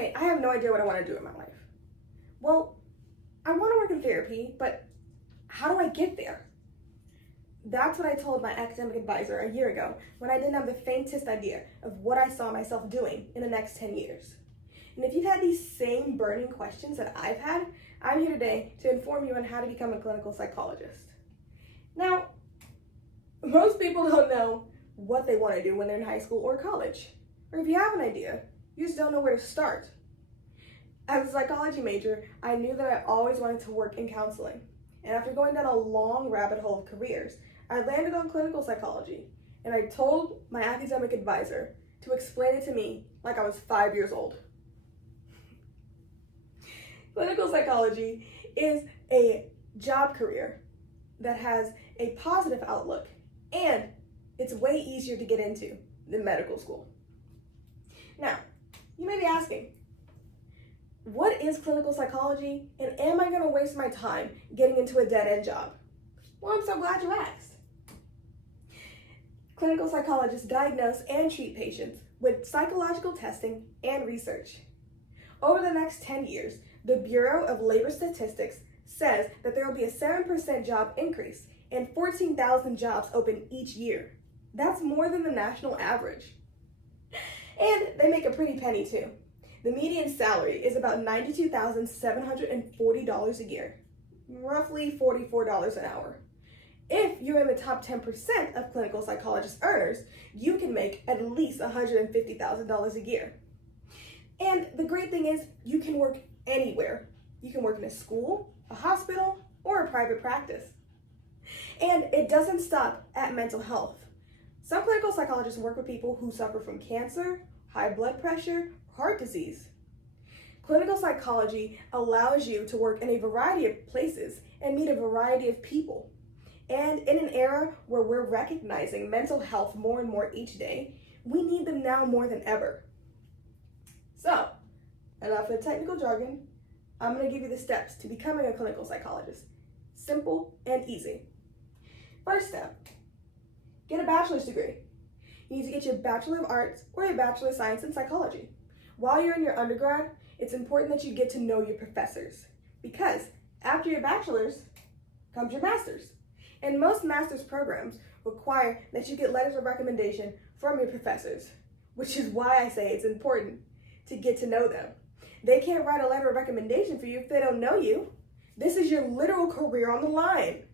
okay, I have no idea what I want to do in my life. Well, I want to work in therapy, but how do I get there? That's what I told my academic advisor a year ago when I didn't have the faintest idea of what I saw myself doing in the next 10 years. And if you've had these same burning questions that I've had, I'm here today to inform you on how to become a clinical psychologist. Now, most people don't know what they want to do when they're in high school or college. Or if you have an idea, you just don't know where to start. As a psychology major, I knew that I always wanted to work in counseling. And after going down a long rabbit hole of careers, I landed on clinical psychology. And I told my academic advisor to explain it to me like I was 5 years old. Clinical psychology is a job career that has a positive outlook, and it's way easier to get into than medical school. Now, you may be asking, what is clinical psychology, and am I going to waste my time getting into a dead-end job? Well, I'm so glad you asked. Clinical psychologists diagnose and treat patients with psychological testing and research. Over the next 10 years, the Bureau of Labor Statistics says that there will be a 7% job increase and 14,000 jobs open each year. That's more than the national average. And they make a pretty penny too. The median salary is about $92,740 a year, roughly $44 an hour. If you're in the top 10% of clinical psychologist earners, you can make at least $150,000 a year. And the great thing is you can work anywhere. You can work in a school, a hospital, or a private practice. And it doesn't stop at mental health. Some clinical psychologists work with people who suffer from cancer, high blood pressure, heart disease. Clinical psychology allows you to work in a variety of places and meet a variety of people. And in an era where we're recognizing mental health more and more each day, we need them now more than ever. So, enough of the technical jargon. I'm going to give you the steps to becoming a clinical psychologist. Simple and easy. First step, get a bachelor's degree. You need to get your Bachelor of Arts or your Bachelor of Science in Psychology. While you're in your undergrad, it's important that you get to know your professors, because after your bachelor's comes your master's. And most master's programs require that you get letters of recommendation from your professors, which is why I say it's important to get to know them. They can't write a letter of recommendation for you if they don't know you. This is your literal career on the line.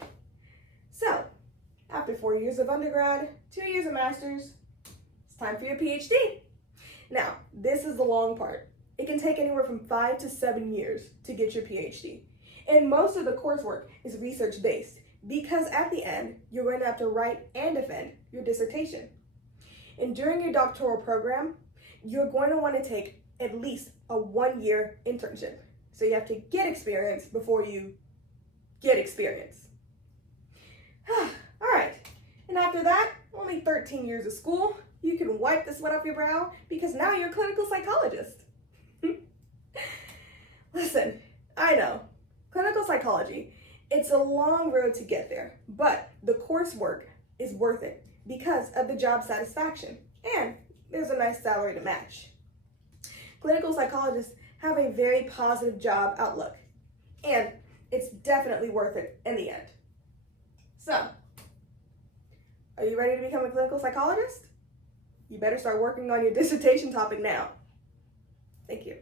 So, after 4 years of undergrad, 2 years of master's, it's time for your PhD. Now, this is the long part. It can take anywhere from 5 to 7 years to get your PhD. And most of the coursework is research-based, because at the end, you're going to have to write and defend your dissertation. And during your doctoral program, you're going to want to take at least a 1-year internship. So you have to get experience before you get experience. All right, and after that, only 13 years of school, you can wipe the sweat off your brow because now you're a clinical psychologist. Listen, I know, clinical psychology, it's a long road to get there, but the coursework is worth it because of the job satisfaction, and there's a nice salary to match. Clinical psychologists have a very positive job outlook, and it's definitely worth it in the end. So, are you ready to become a clinical psychologist? You better start working on your dissertation topic now. Thank you.